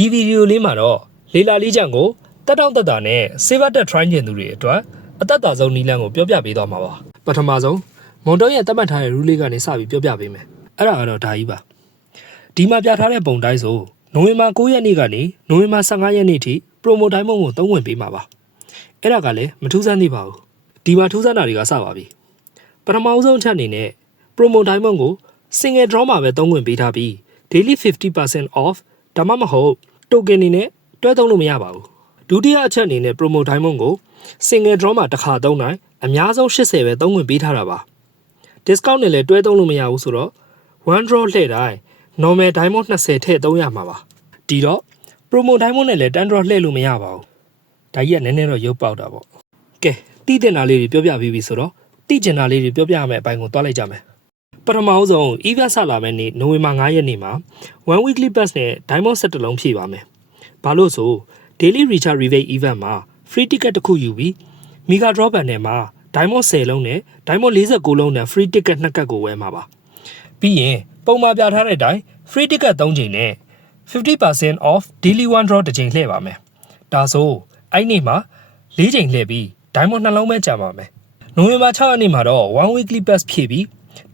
ဒီဗီဒီယိုလေးမှာတော့လေလာလေးချန်ကိုတက်တောင့်တက်တာနဲ့ Saver Tech Try ကျင်သူတွေအတွက်အသက်တာဆုံးနီလန်းကိုပြောပြပေးသွားမှာပါပထမဆုံးမွန်တုံးရဲ့တတ်မှတ်ထားတဲ့ rule လေးကနေစပြီးပြောပြပေးမယ်အဲ့ဒါကတော့ဒါကြီးပါဒီမှာပြထားတဲ့ပုံတိုင်းဆိုနိုဝင်ဘာ9ရက်နေ့ကနေနိုဝင်ဘာ15ရက်နေ့ထိ promo တိုင်းမုံကိုသုံးဝင်ပေးမှာပါအဲ့ဒါကလည်းမထူးဆန်းသေးပါဘူးဒီမှာထူးဆန်းတာတွေကစပါပြီပထမအဆုံးအချက်အနေနဲ့ promo တိုင်းမုံကို single draw မှာပဲသုံးဝင်ပေးထားပြီး daily 50% off ဒါမှမဟုတ် token အနေနဲ့တွဲသုံးလို့မရပါဘူးဒုတိယအချက်အနေနဲ့ promo diamond ကို single draw မှာတစ်ခါသုံးနိုင်အများဆုံး80ပဲသုံးဝင်ပေးထားတာပါ discount နဲ့လည်းတွဲသုံးလို့မရဘူးဆိုတော့ one draw လှည့်တိုင်း normal diamond 20ထည့်သုံးရမှာပါဒီတော့ promo diamond နဲ့လည်း 10 draw လှည့်လို့မရပါဘူးဒါကြီးကနည်းနည်းတော့ရုပ်ပေါက်တာပေါ့ကဲတိတင်တာလေးတွေပြောပြပြီးပြီဆိုတော့တိကျင်တာလေးတွေပြောပြရမယ့်အပိုင်းကိုသွားလိုက်ကြမယ် ပထမအဆုံး event ဆလာမယ့်နေ့နိုဝင်ဘာ9ရက်နေ့မှာ one weekly pass နဲ့ diamond set တစ်လုံးဖြည့်ပါမယ်။ဘာလို့ဆို daily recharge rebate event မှာ free ticket တစ်ခုယူပြီး mega draw band နဲ့မှာ diamond 10လုံးနဲ့ diamond 49လုံးနဲ့ free ticket နှစ်ကတ်ကိုဝယ်မှာပါ။ပြီးရင်ပုံမှန်ပြထားတဲ့အတိုင်း free ticket 3ချိန်နဲ့50% off daily one draw တစ်ချိန်လှည့်ပါမယ်။ဒါဆိုအဲ့နေ့မှာ၄ချိန်လှည့်ပြီး diamond နှလုံးပဲကြာပါမယ်။နိုဝင်ဘာ6ရက်နေ့မှာတော့ one weekly pass ဖြည့်ပြီး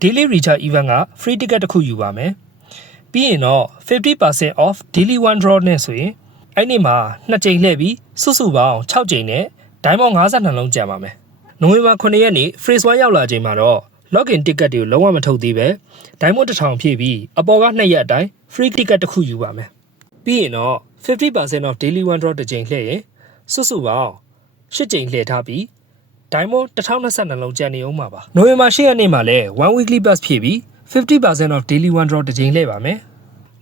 daily recharge event က free ticket တစ်ခုယူပါမယ်။ပြီးရင်တော့50% off daily one draw နဲ့ဆိုရင်အဲ့ဒီမှာနှစ်ကြိမ်လှည့်ပြီးစုစုပေါင်း6ကြိမ်နဲ့ diamond 52လုံးကျန်ပါမယ်။နိုဝင်ဘာ9ရက်နေ့ phrase 1ရောက်လာချိန်မှာတော့ login ticket တွေကိုလုံးဝမထုတ်သေးပဲ diamond 1000ဖြည့်ပြီးအပေါ်က2ရက်အတိုင်း free ticket တစ်ခုယူပါမယ်။ပြီးရင်တော့50% off daily one draw တစ်ကြိမ်လှည့်ရင်စုစုပေါင်း8ကြိမ်လှည့်ထားပြီး diamond 1022လုံးကျန်နေအောင်ပါပါနိုဝင်ဘာ10ရက်နေ့မှာလဲ one weekly pass ဖြည့်ပြီး50% off daily one draw တစ်ကြိမ်လှည့်ပါမယ်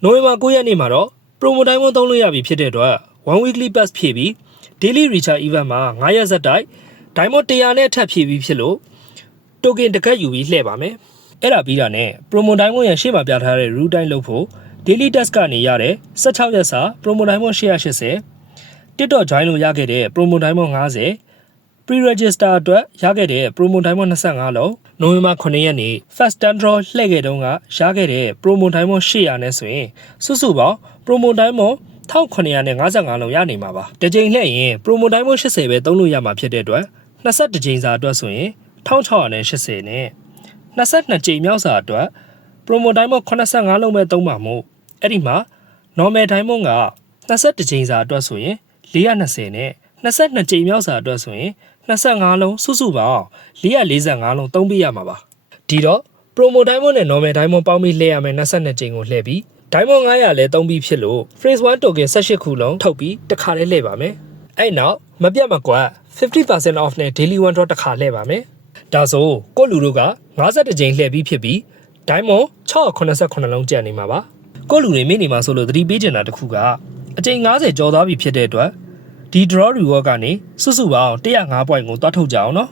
နိုဝင်ဘာ9ရက်နေ့မှာတော့ promo diamond သုံးလို့ရပြီဖြစ်တဲ့အတွက် one weekly pass ဖြည့်ပြီး daily recharge event မှာ9ရက်ဆက်တိုက် diamond 100နဲ့အထက်ဖြည့်ပြီးဖြစ်လို့ token တစ်ကတ်ယူပြီးလှည့်ပါမယ်အဲ့ဒါပြီးတာနဲ့ promo diamond ရဲ့ရှေ့မှာပြထားတဲ့ route တိုင်းလုပ်ဖို့ daily task ကနေရတဲ့16ရက်စာ promo diamond 180 TikTok join လို့ရခဲ့တဲ့ promo diamond 50 pre-register အတွက်ရခဲ့တဲ့ promo diamond 25လုံးနိုဝင်ဘာ9ရက်နေ့ fast stand draw လှည့်ခဲ့တုန်းကရခဲ့တဲ့ promo diamond 800နဲ့ဆိုရင်စုစုပေါင်း promo diamond 1955လုံးရနေမှာပါတစ်ကြိမ်လှည့်ရင် promo diamond 80ပဲသုံးလို့ရမှာဖြစ်တဲ့အတွက်22ကြိမ်စာအတွက်ဆိုရင်1680နဲ့22ကြိမ်မြောက်စာအတွက် promo diamond 85လုံးပဲသုံးပါမို့အဲ့ဒီမှာ normal diamond က22ကြိမ်စာအတွက်ဆိုရင်420နဲ့ 22ကြိမ်မြောက်စာအတွက်ဆိုရင်25လုံးစုစုပေါင်း445လုံးသုံးပေးရမှာပါဒီတော့ promo diamond နဲ့ normal diamond ပေါင်းပြီးလှည့်ရမယ်22ကြိမ်ကိုလှည့်ပြီး diamond 900လည်းသုံးပြီးဖြစ်လို့ phrase 1 token 18ခုလုံးထုတ်ပြီးတစ်ခါလေးလှည့်ပါမယ်အဲ့နောက်မပြတ်မကွက်50% off နဲ့ daily one draw တစ်ခါလှည့်ပါမယ်ဒါဆိုကိုလူတို့က52ကြိမ်လှည့်ပြီးဖြစ်ပြီး diamond 689လုံးကျန်နေမှာပါကိုလူတွေမိနေမှာဆိုလို့သတိပေးချင်တာတစ်ခုကအချိန်90ကျော်သွားပြီဖြစ်တဲ့အတွက် ဒီ draw reward ကနေစုစုပေါင်း105 point ကိုတွားထုတ်ကြအောင်နော်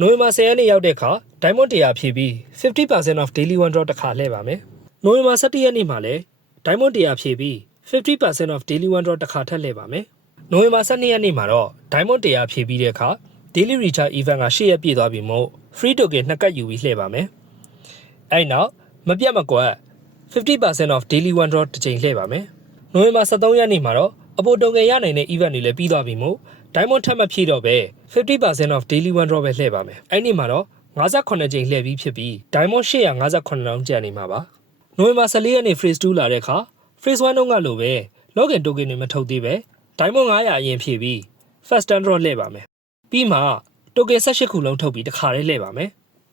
နိုဝင်ဘာ10ရက်နေ့ရောက်တဲ့အခါ diamond 100ဖြည့်ပြီး50% off daily one draw တစ်ခါလှည့်ပါမယ်နိုဝင်ဘာ17ရက်နေ့မှာလည်း diamond 100ဖြည့်ပြီး50% off daily one draw တစ်ခါထပ်လှည့်ပါမယ်နိုဝင်ဘာ12ရက်နေ့မှာတော့ diamond 100ဖြည့်ပြီးတဲ့အခါ daily recharge event က10ရက်ပြည့်သွားပြီမို့ free token နှစ်ကတ်ယူပြီးလှည့်ပါမယ်အဲ့နောက်မပြတ်မကွက်50% off daily one draw တစ်ချိန်လှည့်ပါမယ်နိုဝင်ဘာ13ရက်နေ့မှာတော့ အပေါ်တုံငယ်ရနိုင်တဲ့ event တွေလည်းပြီးသွားပြီမို့ diamond ထပ်မဖြည့်တော့ပဲ50% off daily one draw ပဲလှည့်ပါမယ်အဲ့ဒီမှာတော့58ကြိမ်လှည့်ပြီးဖြစ်ပြီး diamond 858လောင်းကျန်နေမှာပါနိုဝင်ဘာ14ရက်နေ့ phrase 2လာတဲ့အခါ phrase 1တုန်းကလိုပဲ login token တွေမထုတ်သေးပဲ diamond 900အရင်ဖြည့်ပြီး first stand draw လှည့်ပါမယ်ပြီးမှ token 18ခုလုံးထုတ်ပြီးတစ်ခါလေးလှည့်ပါမယ်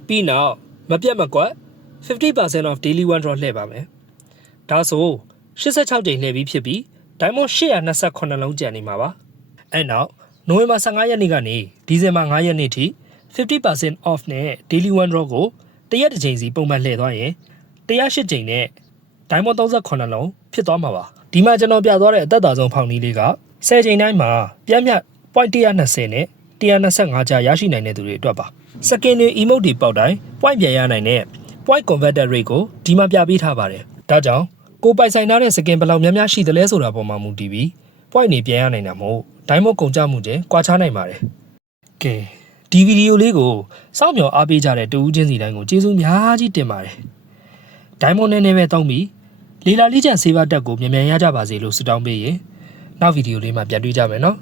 ပြီးနောက်မပြတ်မကွက်50% off daily one draw လှည့်ပါမယ်ဒါဆို86ကြိမ်လှည့်ပြီးဖြစ်ပြီး diamond 828လုံးကျန်နေမှာပါအဲ့နောက်နိုဝင်ဘာ15ရက်နေ့ကနေဒီဇင်ဘာ9ရက်နေ့ထိ50% off နဲ့ daily one draw ကိုတရက်တစ်ချိန်စီပုံမှန်လှည့်သွားရင်108ကြိမ်နဲ့ diamond 38လုံးဖြစ်သွားမှာပါဒီမှာကျွန်တော်ပြသွားတဲ့အသက်တာဆုံးဖောင်နည်းလေးက10ချိန်တိုင်းမှာပြင်းပြ point 120 နဲ့125ကြာရရှိနိုင်တဲ့သူတွေအတွက်ပါစကင်တွေ emote တွေပေါက်တိုင်း point ပြန်ရနိုင်တဲ့ point converter rate ကိုဒီမှာပြပေးထားပါတယ်ဒါကြောင့် ကိုပိုင်ဆိုင်ထားတဲ့စကင်ဘယ်လောက်များများရှိသလဲဆိုတာပေါ်မှာမူတည်ပြီး point တွေပြန်ရနိုင်တာမို့ဒိုင်းမော့ကုန်ကြမှုချင်းကွာခြားနိုင်ပါတယ်ကဲဒီဗီဒီယိုလေးကိုစောင့်မျှော်အားပေးကြတဲ့တူဦးချင်းစီတိုင်းကိုကျေးဇူးများကြီးတင်ပါတယ်ဒိုင်းမော့နဲ့နဲ့ပဲတောင်းပြီးလီလာလေးချန်ဆေးပါတက်ကိုမြန်မြန်ရကြပါစေလို့ဆုတောင်းပေးရင်နောက်ဗီဒီယိုလေးမှာပြန်တွေ့ကြမယ်နော်